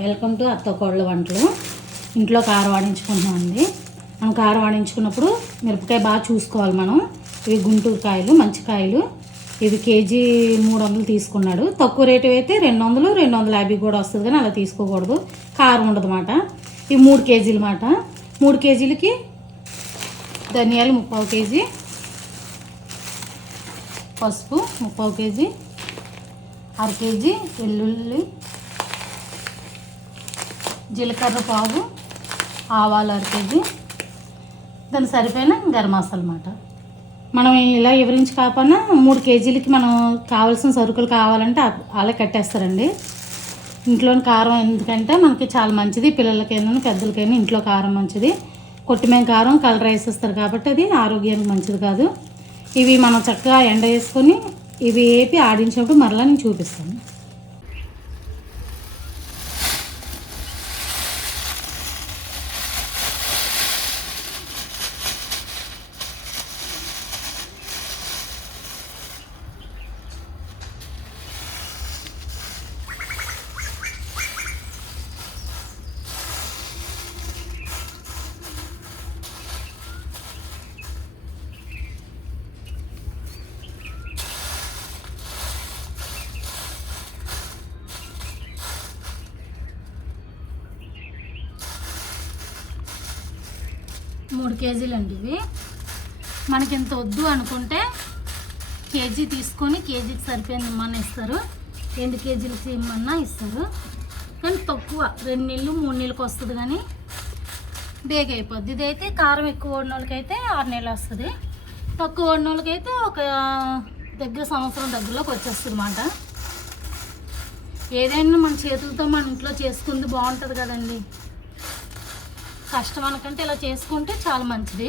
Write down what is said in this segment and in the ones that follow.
Welcome to అత్త కోళ్ళ వంటలు. ఇంట్లో కారం ఆడించుకుంటున్నామండి. మనం కారం ఆడించుకున్నప్పుడు మిరపకాయ బాగా చూసుకోవాలి మనం. ఇవి గుంటూరు కాయలు, మంచి కాయలు. ఇవి కేజీ 300 తీసుకున్నాడు. తక్కువ రేటు అయితే 200, 250 కూడా వస్తుంది, కానీ అలా తీసుకోకూడదు, కారం ఉండదు అన్నమాట. ఇవి 3 కేజీలు అన్నమాట. 3 కేజీలకి ధనియాలు 3/4 కేజీ, పసుపు 3/4 కేజీ, 1/2 కేజీ వెల్లుల్లి, జీలకర్ర పావు, ఆవాలు 1/2 కేజీ, దానికి సరిపోయిన గరం మసాలా అన్నమాట. మనం ఇలా వివరించి కాకపోయినా 3 కేజీలకి మనం కావాల్సిన సరుకులు కావాలంటే అలా కట్టేస్తారండి. ఇంట్లోని కారం ఎందుకంటే మనకి చాలా మంచిది, పిల్లలకైనా పెద్దలకైనా ఇంట్లో కారం మంచిది. కొట్టిమేం కారం కలర్ వేసేస్తారు కాబట్టి అది ఆరోగ్యానికి మంచిది కాదు. ఇవి మనం చక్కగా ఎండ వేసుకొని ఇవి వేపి ఆడించినప్పుడు మరలా నేను చూపిస్తాను. మూడు కేజీలు అండి ఇవి. మనకి ఇంత వద్దు అనుకుంటే కేజీ తీసుకొని కేజీకి సరిపోయింది ఇమ్మన్నా ఇస్తారు, 2 కేజీలకి ఇమ్మన్నా ఇస్తారు. కానీ తక్కువ 2 నెలలు 3 నెలలకు వస్తుంది, కానీ బేగ అయిపోద్ది. ఇదైతే కారం ఎక్కువ వాడిన వాళ్ళకైతే 6 నెలలు వస్తుంది, తక్కువ వాడిన వాళ్ళకైతే ఒక దగ్గర సంవత్సరం దగ్గరలోకి వచ్చేస్తుంది అన్నమాట. ఏదైనా మన చేతులతో మన ఇంట్లో చేసుకుంది బాగుంటుంది కదండి. కష్టం అనకంటే ఇలా చేసుకుంటే చాలా మంచిది.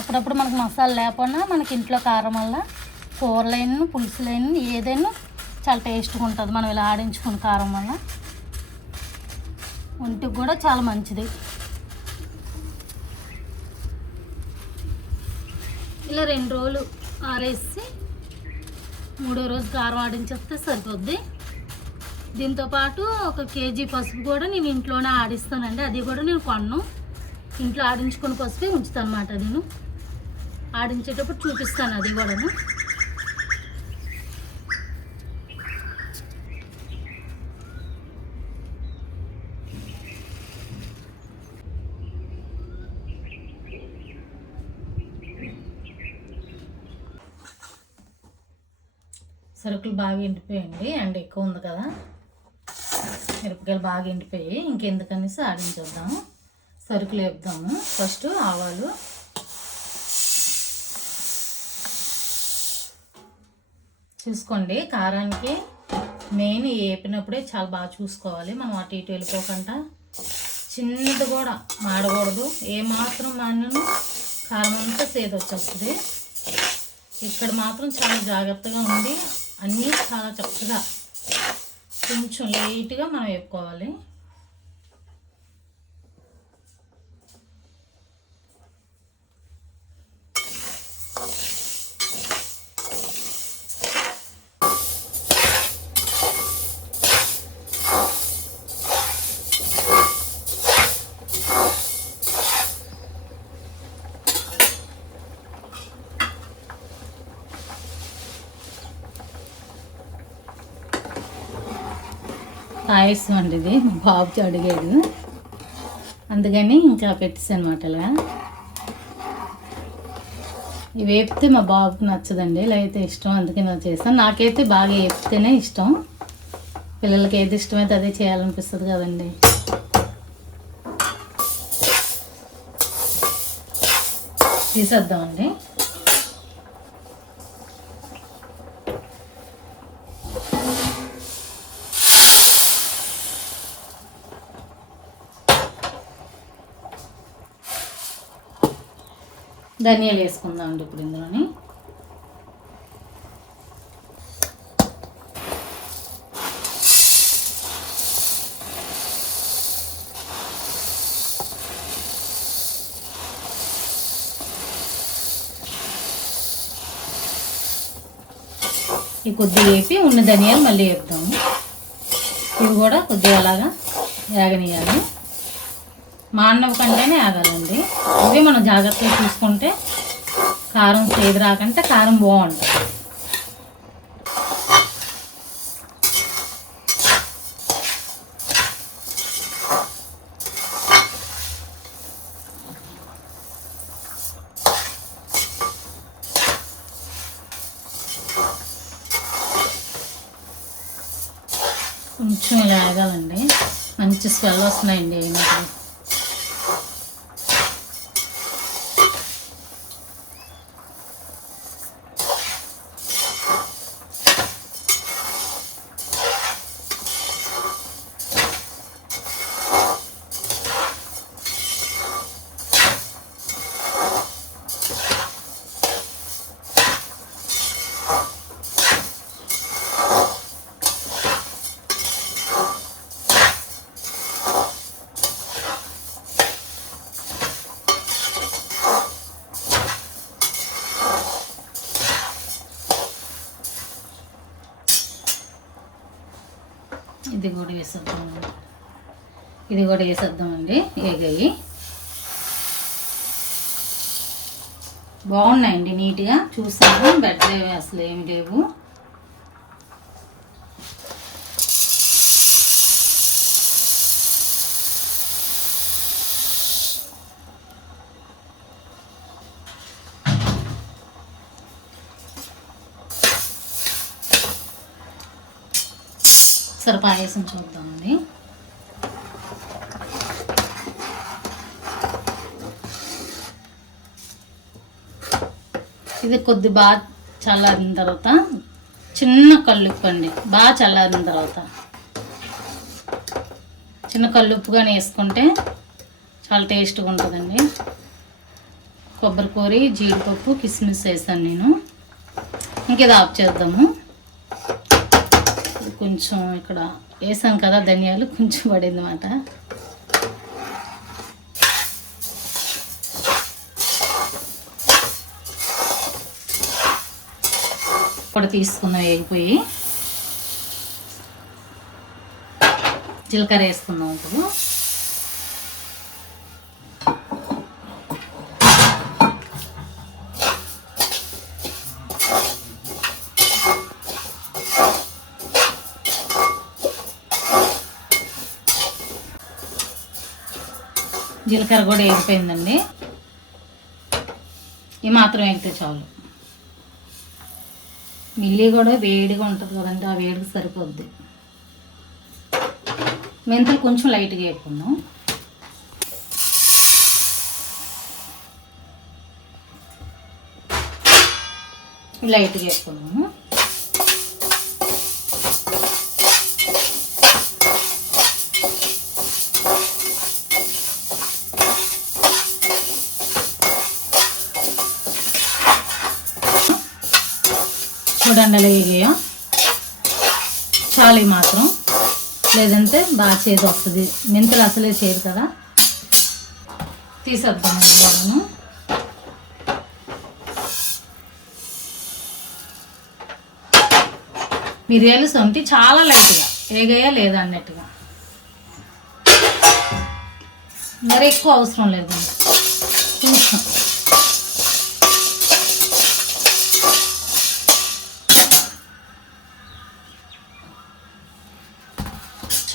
అప్పుడప్పుడు మనకు మసాలా లేకపోయినా మనకి ఇంట్లో కారం వల్ల కూరలైన పులుసులైన ఏదైనా చాలా టేస్ట్గా ఉంటుంది. మనం ఇలా ఆడించుకున్న కారం వల్ల ఒంటికి కూడా చాలా మంచిది. ఇలా 2 రోజులు ఆరేసి 3వ రోజు కారం ఆడించేస్తే సరిపోద్ది. దీంతోపాటు 1 కేజీ పసుపు కూడా నేను ఇంట్లోనే ఆడిస్తానండి. అది కూడా నేను కొన్ను, ఇంట్లో ఆడించుకుని పసుపే ఉంచుతాను అన్నమాట. నేను ఆడించేటప్పుడు చూపిస్తాను అది కూడాను. సరుకులు బాగా ఎండిపోయండి, ఎండ ఎక్కువ ఉంది కదా, మిరపకాయలు బాగా ఎండిపోయి ఇంకెందుకనేసి ఆడించేద్దాము. సరుకులు వేపుదాము. ఫస్ట్ ఆవాలు, చూసుకోండి కారానికి మెయిన్ వేపినప్పుడే చాలా బాగా చూసుకోవాలి. మనం అటు ఇటు వెళ్ళిపోకుండా, చిన్నది కూడా మాడకూడదు. ఏమాత్రం మాడినను కారం అంతా సేద వచ్చేస్తుంది. ఇక్కడ మాత్రం చాలా జాగ్రత్తగా ఉండి అన్నీ చాలా చక్కగా కొంచెం లైట్గా మనం వేపుకోవాలి. పాయసం అండి ఇది, మా బాబుకి అడిగాడు అందుకని ఇంకా పెట్టేసాను అనమాట. ఇలా ఇవి వేపితే మా బాబుకి నచ్చదండి, ఇలా అయితే ఇష్టం, అందుకని నేను చేస్తాను. నాకైతే బాగా వేపితేనే ఇష్టం, పిల్లలకి ఏది ఇష్టమైతే అదే చేయాలనిపిస్తుంది కదండి. తీసేద్దామండి. ధనియాలు వేసుకుందామండి ఇప్పుడు ఇందులోని. ఈ కొద్దిగా వేపి ఉన్న ధనియాలు మళ్ళీ వేపుదాము. ఇవి కూడా కొద్దిగా అలాగా వేగనీయాలి. మాడినవి కంటేనే ఆగాలండి. ఇవి మనం జాగ్రత్తగా చూసుకుంటే కారం చేదు రాకంటే కారం బాగుంటుంది. కొంచెం ఇలా వేగాలండి. మంచి స్మెల్ వస్తున్నాయండి అయినప్పుడు. ఇది కూడా వేసేద్దామండి. ఏగాయి బాగున్నాయండి, నీట్గా చూసాము. బెటర్ అసలు ఏమి లేవు. సరే పాయసం చూద్దామండి. ఇది కొద్ది బాగా చల్లారిన తర్వాత చిన్న కల్లుప్పు అండి. బాగా చల్లారిన తర్వాత చిన్న కల్లుప్పుగానే వేసుకుంటే చాలా టేస్ట్గా ఉంటుందండి. కొబ్బరి కూర, జీడిపప్పు, కిస్మిస్ వేసాను నేను. ఇంకేది ఆఫ్ చేద్దాము. కొంచెం ఇక్కడ వేసాం కదా ధనియాలు, కొంచెం పడింది అన్నమాట. ఇప్పుడు తీసుకుందాం. వేగిపోయి జీలకర్ర వేసుకుందాం. ఇప్పుడు జీలకర్ర కూడా వేగిపోయిందండి. ఈ మాత్రం వేగితే చాలు. మిల్లీ కూడా వేడిగా ఉంటుంది కదండి, ఆ వేడికి సరిపోద్ది. మెంతులు కొంచెం లైట్గా వేసుకుందాం. లైట్గా వేసుకుందాము. చూడండి అలా వేయా చాలు. మాత్రం లేదంటే బాగా చేదు వస్తుంది. మెంతులు అసలే చేయదు కదా. తీసేద్దామండి మనం. మిరియాలు సొంటి చాలా లైట్గా వేగాయా లేదా అన్నట్టుగా, మరి ఎక్కువ అవసరం లేదండి. కొంచెం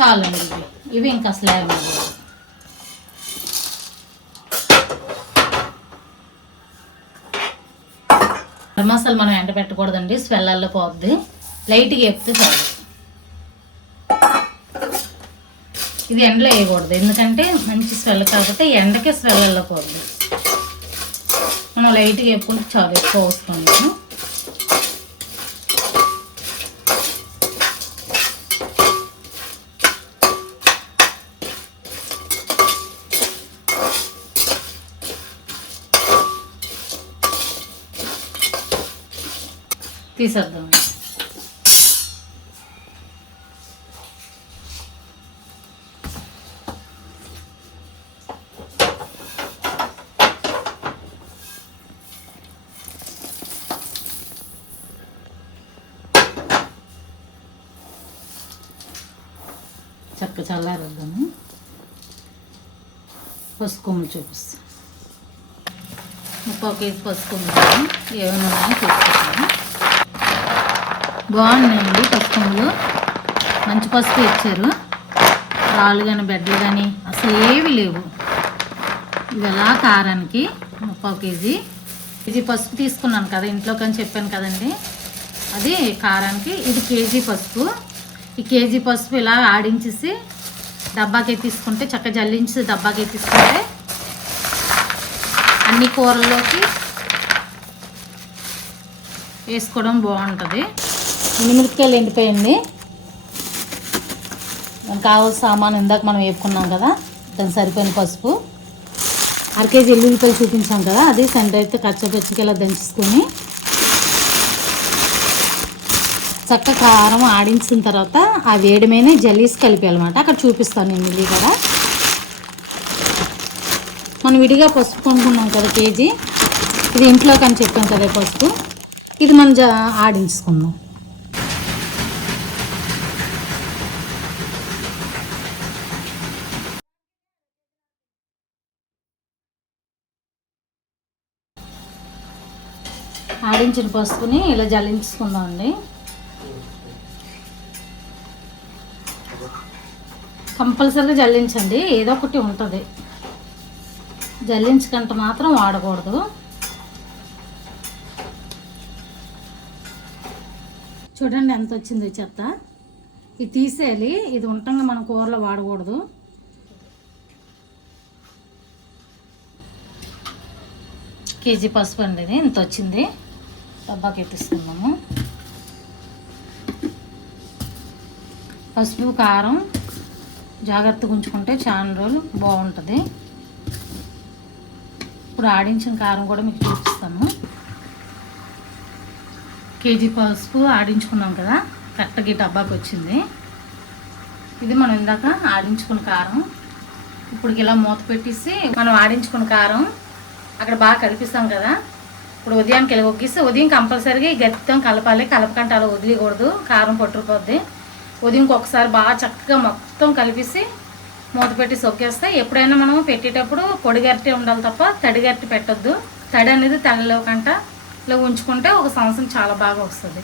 చాలండి. ఇవి ఇంకా అసలు మసాలా మనం ఎండ పెట్టకూడదండి, స్మెల్లో పోద్ది. లైట్గా వేపితే చాలు. ఇది ఎండలో వేయకూడదు, ఎందుకంటే మంచి స్మెల్ కాకపోతే ఎండకే స్మెల్లో పోద్ది. మనం లైట్గా వేపుకుంటే చాలు. ఎక్కువ అవసరం లేదు. తీసేద్దాం. ఇంకా చల్లారద్దాము. పసుపు కొమ్ములు చూపిస్తాను. 30 కేజీ పసుపు కొమ్ములు ఏమైనా ఉన్నాయో చూపిస్తాను. బాగున్నాయండి పసుపు కొమ్ములు, మంచి పసుపు ఇచ్చారు. రాళ్ళు కానీ బెడ్లు కానీ అసలు ఏవి లేవు. ఇది ఎలా కారానికి 30 కేజీ పసుపు తీసుకున్నాను కదా ఇంట్లోకి అని చెప్పాను కదండి, అది కారానికి. ఇది కేజీ పసుపు. ఈ కేజీ పసుపు ఇలా ఆడించేసి డబ్బాకి తీసుకుంటే, చక్కగా జల్లించి డబ్బాకి తీసుకుంటే అన్ని కూరల్లోకి వేసుకోవడం బాగుంటుంది. మిరపకాయలు ఎండిపోయింది. మనకు కావాల్సిన సామాన్ ఇందాక మనం వేపుకున్నాం కదా, దానికి సరిపోయిన పసుపు. 1/2 కేజీ ఎల్లుల్లిపాయలు చూపించాం కదా, అది సెంటర్ అయితే కచ్చపచ్చికి ఇలా దంచుకొని చక్కగా కారం ఆడించిన తర్వాత ఆ వేడిమైన జల్లీసి కలిపేయాలన్నమాట. అక్కడ చూపిస్తాను నేను ఇది కూడా. మనం విడిగా పసుపు కొనుక్కున్నాం కదా కేజీ, ఇది ఇంట్లో కానీ చెప్పాం కదా పసుపు, ఇది మనం ఆడించుకుందాం. ఆడించిన పసుపుని ఇలా జల్లించుకుందాం అండి. కంపల్సరీగా జల్లించండి, ఏదో ఒకటి ఉంటుంది. జల్లించకంటే మాత్రం వాడకూడదు. చూడండి ఎంత వచ్చింది చెత్త. ఇది తీసేయాలి, ఇది ఉండగా మనం కూరలో వాడకూడదు. కేజీ పసుపు అండి, ఇది ఇంత వచ్చింది. డబ్బాకి ఎత్తిస్తున్నాము. పసుపు కారం జాగ్రత్తగా ఉంచుకుంటే చాలా రోజులు బాగుంటుంది. ఇప్పుడు ఆడించిన కారం కూడా మీకు చూపిస్తాను. కేజీ పసుపు ఆడించుకున్నాం కదా, కరెక్ట్గా డబ్బాకి వచ్చింది. ఇది మనం ఇందాక ఆడించుకున్న కారం. ఇప్పుడు ఇలా మూత పెట్టేసి మనం ఆడించుకున్న కారం అక్కడ బాగా కలిపిస్తాం కదా. ఇప్పుడు ఉదయానికి ఇలా ఒగ్గిస్తే ఉదయం కంపల్సరీగా గట్టితో కలపాలి. కలపకంటే అలా వదిలేయకూడదు, కారం పట్టుకుపోద్ది. ఉదయంకి ఒకసారి బాగా చక్కగా మొత్తం కలిపేసి మూత పెట్టి సొక్కేస్తే, ఎప్పుడైనా మనం పెట్టేటప్పుడు పొడి గరిటె ఉండాలి తప్ప తడి గరిటె పెట్టొద్దు. తడి అనేది తగలకంట ఇలా ఉంచుకుంటే 1 సంవత్సరం చాలా బాగా వస్తుంది.